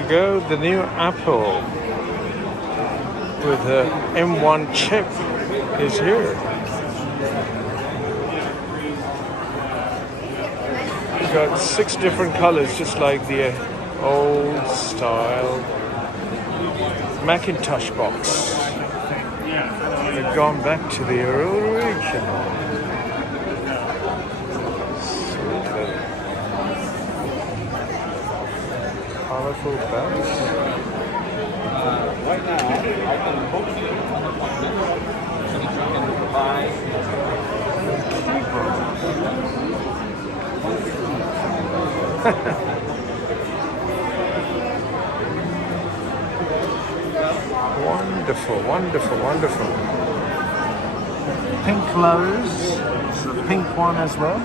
you go, the new Apple with the M1 chip is here. We've got 6 different colors, just like the old style Macintosh box. We've gone back to the original. Colourful bags. Right now, I can book you an appointment and you can buy Wonderful, wonderful, wonderful. Pink clothes. It's a pink one as well.